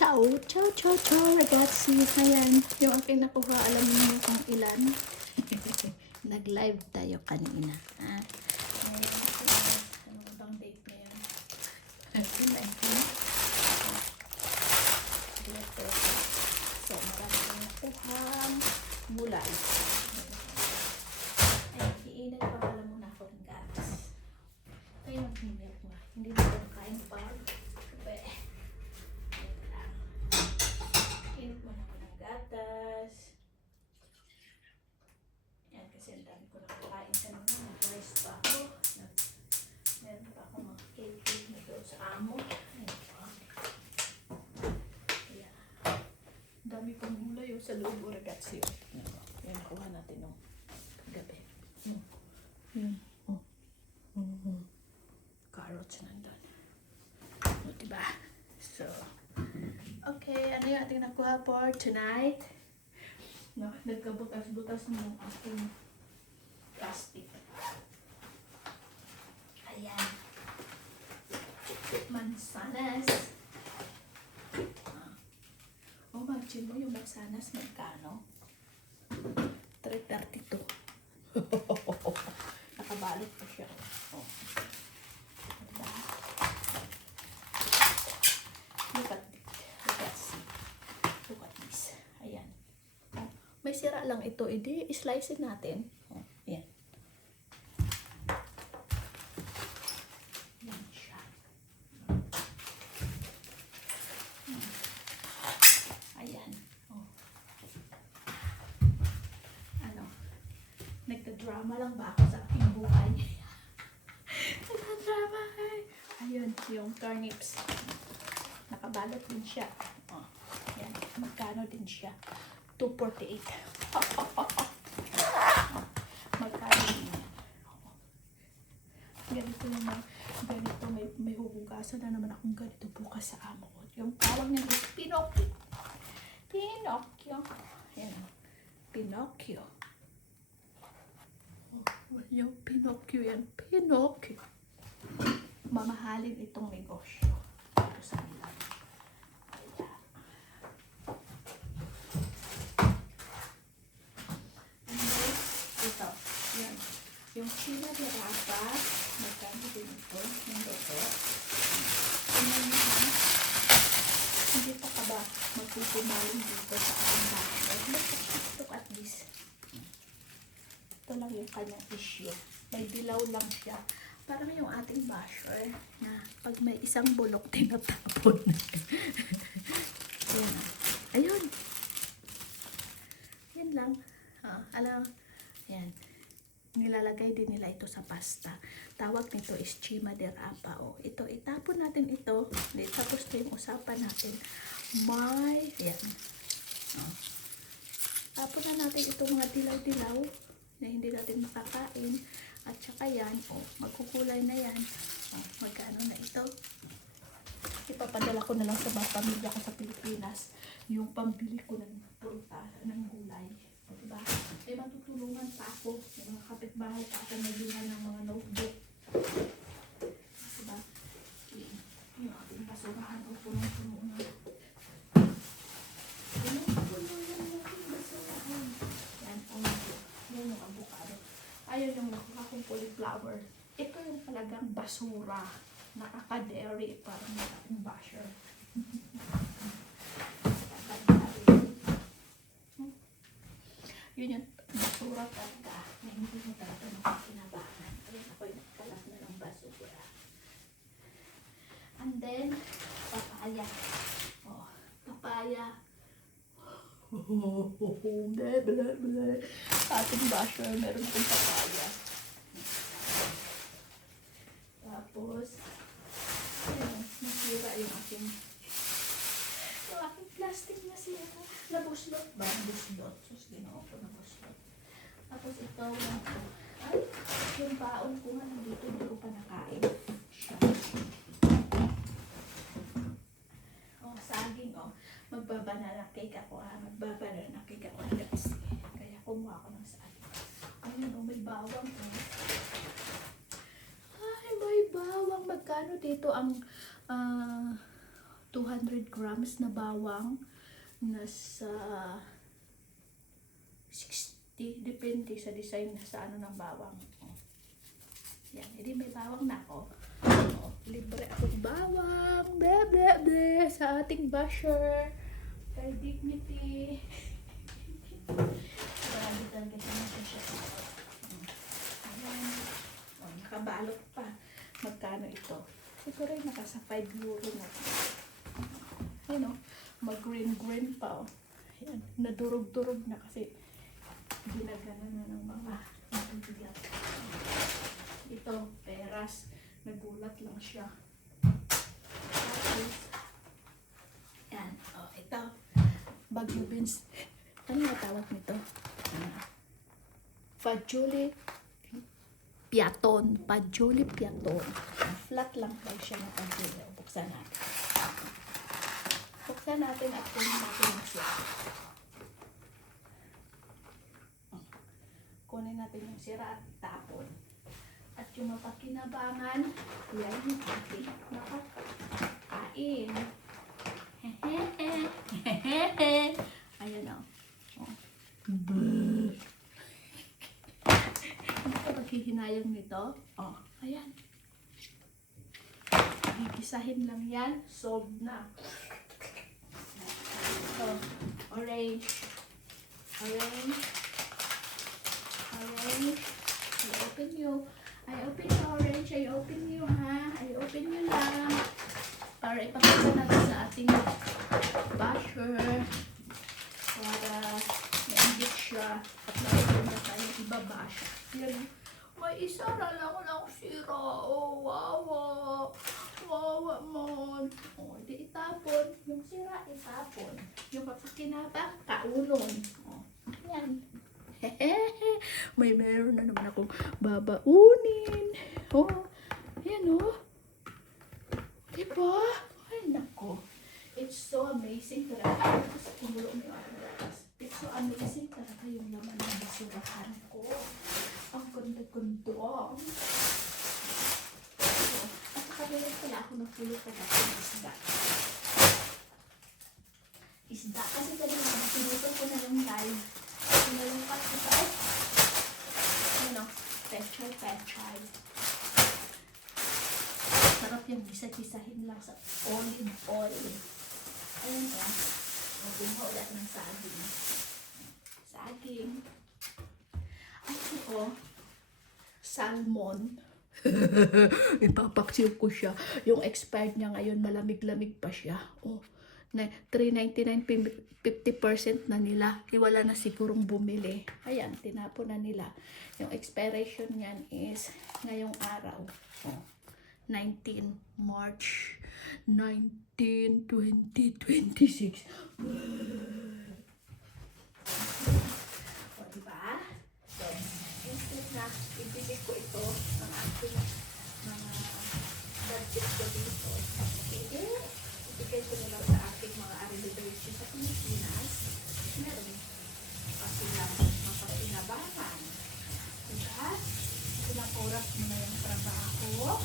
Ciao, ciao, ciao, ciao, ragazzi. Ayan, yung aking nakuha, alam niyo kung ilan. Nag-live tayo kanina. Ah. Ayan, ano bang date na yan? 19. So, marami kong nakuhang gulay. Ayan, iinit pa pala muna ako ng gatas. Kayo mag-milk mo. Hindi na ako kain pa. Init muna ako ng gatas. Yan, kasi ang dami ko nakakain kanina. Nag-rice pa ako. Meron pa ako mga cake na doon sa amo. Ayan. Ayan. Ang dami kong gulay sa loob o ragazzi. Yan, nakuha natin nung gabi. Yan. Carrots nandun. O, diba? So, okay, ano yung ating nakuha for tonight? No, nagkabutas-butas na yung ating plastic. Ayan. Mansanas. Oh, imagine mo yung mansanas magkano? 332. Nakabalot pa siya. Oh. Diba? Look at this. Ayan. Oh, may sira lang ito. Edi, slice natin. Oh, ayan. Ayan siya. Ayan. Oh. Ano? Nagka-drama lang ba ako sa aking buhay? Nagka-drama. Ayun, yung turnips. Nakabalot din siya. Oh. Ayan. Magkano din siya? 248. Magkano din yan? Ganito naman. Ganito. May huhugasan na naman akong ganito bukas sa amo ko. Yung tawag niya is Pinocchio. Pinocchio. Ayan. Pinocchio. Oh, yung Pinocchio yan. Pinocchio. Mamahalin itong negosyo. Ito sa nila. Yung china de rapa, magkano din ito, yung loto. Hindi pa ka ba magpupumaling dito sa ating bahay? Look at this. Ito lang yung kanyang issue. May dilaw lang siya. Parang yung ating basher na pag may isang bulok, tinatapon. Ayan. Ayun. Yan lang. Alam, yan. Nilalagay din nila ito sa pasta. Tawag nito is chima de rapa. O, ito, itapon natin ito. Tapos ito yung usapan natin. Ayan. O. Tapon na natin itong mga dilaw-dilaw na hindi natin makakain. At saka yan, magkukulay na yan. O, magkano na ito? Ipapadala ko na lang sa mga pamilya ko sa Pilipinas yung pambili ko ng prutas, ng gulay. Diba? May matutulungan pa ako. May mga kapitbahay pa ako naglihan ng mga notebook. Diba? Yung ating basurahan o punong-puno na. Punong-puno yung ating basurahan. Yan, yan yung avocado. Ayun yung nakuha kong cauliflower. Ito yung talagang basura. Nakaka-dairy. Parang yung ating basher. Yun yung basura talaga na hindi mo talaga nakakinabangan. Ayan, ako'y nagkalat na ng basura. And then, papaya. Oh, papaya. Blablabla. Ating basher, meron kong papaya. Tapos, ayun, nasira yung aking plastic na siya. Nabuslot ba? Buslot. Sus, ginawa ko na buslot. Tapos ito lang ko. Ay, yung baon ko nga nandito, hindi ko pa nakain. Oh, saging, oh. Magbabanana cake ako, ha. Magbabanana cake ako, guys. Kaya kumuha ko ng saging. Ayun, oh, may bawang, oh. Ay, may bawang. Magkano dito ang, 200 grams na bawang. Nasa 60, depende sa design sa ano ng bawang. Yan, hindi may bawang na ako. Libre akong bawang. Blah, blah, blah, sa ating basher. Kay Dignity. Grabe talaga siya. Ayan. Nakabalot pa. Magkano ito? Siguro yung nakasa 5 euro na. Ayan o. Mag-green pa o. Ayan. Nadurog-durog na kasi ginagana na ng mga nagbibigat. Ito, peras. Nagulat lang siya. Tapos, yan. O, ito. Baguio beans. Ano yung tawag nito? Fajoli piaton. Fajoli piaton. Flat lang pa siya na fajoli. Buksan natin. Buksan natin at kunin natin yung sira. Kunin natin yung sira at tapon. At yung mapakinabangan, yan yung ating makakain. Ayan o. Hindi ko maghihinayang nito. Oh, ayan. Gigisahin lang yan. Solved na. So, orange. Orange. Orange. I open you. I open you, orange. I open you, ha? I open you lang. Para ipakita natin sa ating basher. Para ma-edit siya. At nakikita tayo ibabash. Yan. May isa na lang sira. Oh, wawa. Wawa mo. Oh, di itapon. Yung sira, itapon. Yung papakinabang, kaulon. Oh, yan. May meron na naman akong babaunin. Oh, yan oh. Diba? Ay, nako. It's so amazing talaga. Kumulo mo yung alas. It's so amazing talaga yung laman ng basurahan ko. Ang ganda-ganda. At saka meron pala ako nagpulot na ng isda. Isda. Kasi talaga pinutol ko na yung live. Pinalungkat ko sa ano, pechay. Sarap yung gisa-gisahin lang sa olive oil. Ayan o. Magbuha ulit ng saging. Saging. Ito o. Salmon. Ipapaksiw ko siya. Yung expired niya ngayon, malamig-lamig pa siya. Oh, na $3.99, 50% na nila. Wala na sigurong bumili. Ayan, tinapon na nila. Yung expiration niyan is ngayong araw. Oh, 19 March 19, 2026. O, diba? So, instead na ibigay ko ito ng aking mga budget ko dito. Ibigay ko nila sa aking mga aridoberchi sa Pilipinas. Meron mapapinabangan. Diba? Ilang oras mo na yung trabaho.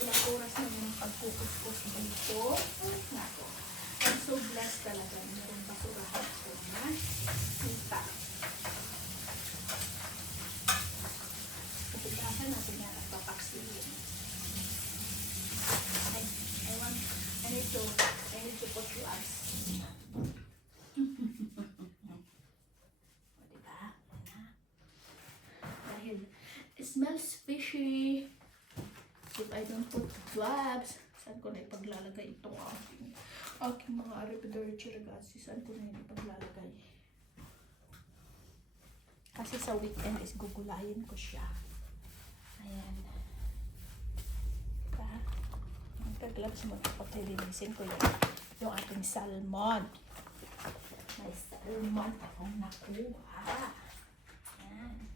Ilang oras na yung pagkukuskus dito. Nako. I'm so blessed talaga. Meron basurahan ko na kita. Kapitasan natin yan at papaksilin. I need to put you as. O, diba? Dahil it smells fishy. If I don't put gloves, saan ko na ipaglalagay itong aking mga aridoberchi ragazzi? Saan ko na ipaglalagay? Kasi sa weekend is gugulayin ko siya. Ayan. Diba? Pag-gloves mo na pagkalinisin ko yung ating salmon. May salmon akong nakuha. Ayan.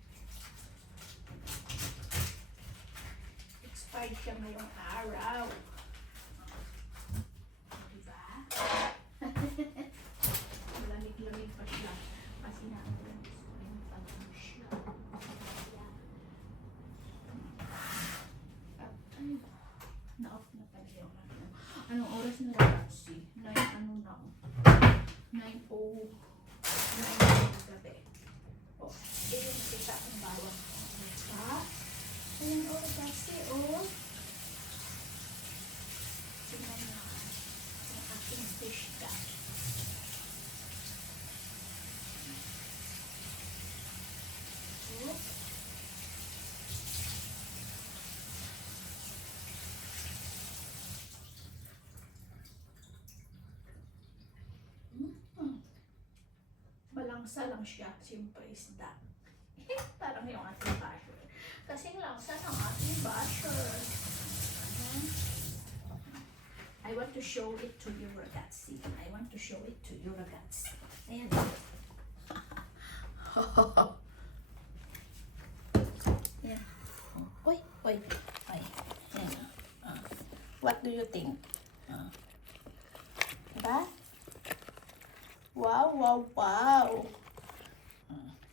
Expired siya ngayong araw. Diba? Lamig-lamig pa siya. Kasi natin yung pag-ano siya. Na-off na pala yung ano. Anong around 9:09 ng gabi. O, hindi yung nakita ang bawang. Diba? Ayan o, kasi o. Tingnan mo ang aking fish cut. Oops. Malangsa lang siya, siyempre isda. Parang yung ating basher. Kasing langsa ng ating basher. I want to show it to you, ragazzi. I want to show it to you, ragazzi. Ayan. Ayan. Uy, uy, uy. Ayan. What do you think? Diba? Wow, wow, wow.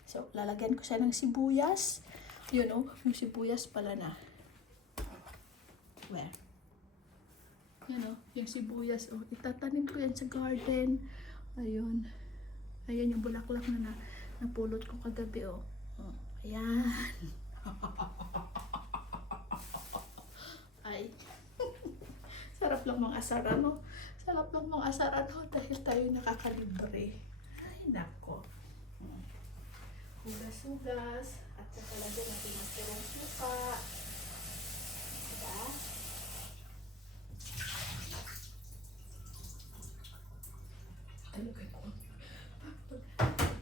So, lalagyan ko siya ng sibuyas. You know, yung sibuyas pala na. Where? You know, yung sibuyas. Oh, itatanim ko yan sa garden. Ayun. Ayan yung bulaklak na napulot ko kagabi, oh. Ayan. Ay. Sarap lang mga asaran, no? Sarap lang mga asaran, no? Dahil tayo nakakalibre. Ay, nako. Hugas-hugas. At saka lagyan natin ang turong suka. Diba? Talagay ko.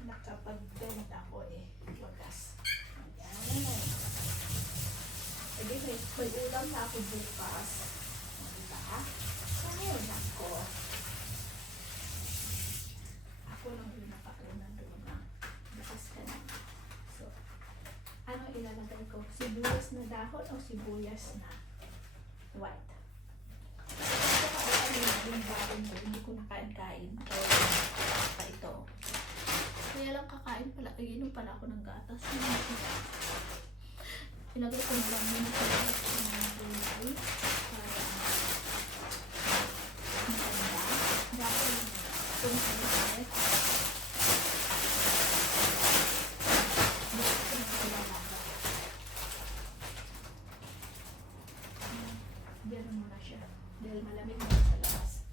Nakapag-bend ako eh. Wagas. Ayan. Hindi, may ulam na ako bukas. Diba? Ay, nako. Ako lang yung nakauna doon na. Bukas ka na. So, ano ilalagay ko? Sibuyas na dahon o sibuyas na white? Hindi ko nakain-kain. Pa ito. Kaya lang kakain pala. Ay, inom pala ako ng gatas. Ilagay ko na lang muna sa lahat ng mga gulay. Dahil kung ano diyan muna siya dahil malamig na sa labas.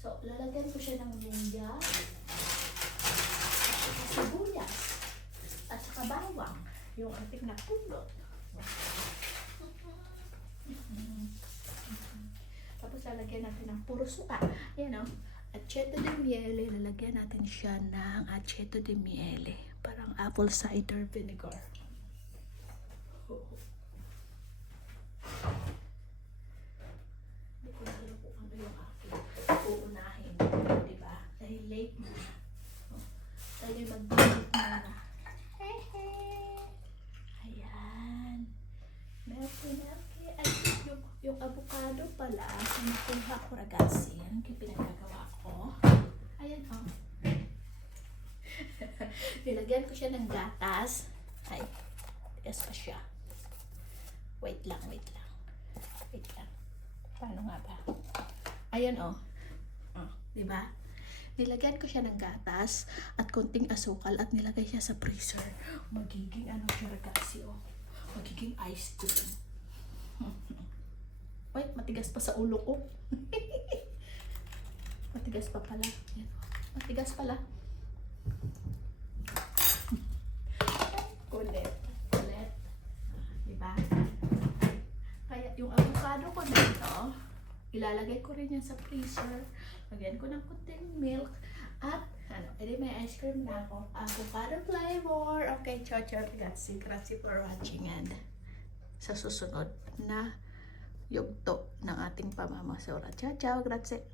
So, lalagyan ko siya ng luya at saka sibuyas at saka bawang yung ating napulot. Tapos lalagyan natin ng puro suka. Ayan o. Aceto de miele. Lalagyan natin siya ng aceto de miele. Parang apple cider vinegar. Hindi ko na alam kung ano yung aking uunahin. Diba? Dahil late na. Tayo mag-bake muna. Ayan. Melty. Ay, yung avocado pala, nakuha ko ragazzi. Yan yung pinagagawa ko. Ayan, oh. Nilagyan ko siya ng gatas. Ay, tigas pa siya. Wait lang. Paano nga ba? Ayan, oh. Diba? Nilagyan ko siya ng gatas at konting asukal at nilagay siya sa freezer. Magiging ano siya ragazzi, oh. Magiging ice cream. Wait, matigas pa sa ulo ko. Matigas pa pala. Yan. Matigas pala. Kulit. Diba? Kaya yung avocado ko dito, ilalagay ko rin yan sa freezer. Lagyan ko ng kunting milk. At, edi may ice cream na ako. Avocado flavor. Okay, ciao. Grazie for watching and sa susunod na yugto ng ating pamamasura. Ciao, grazie.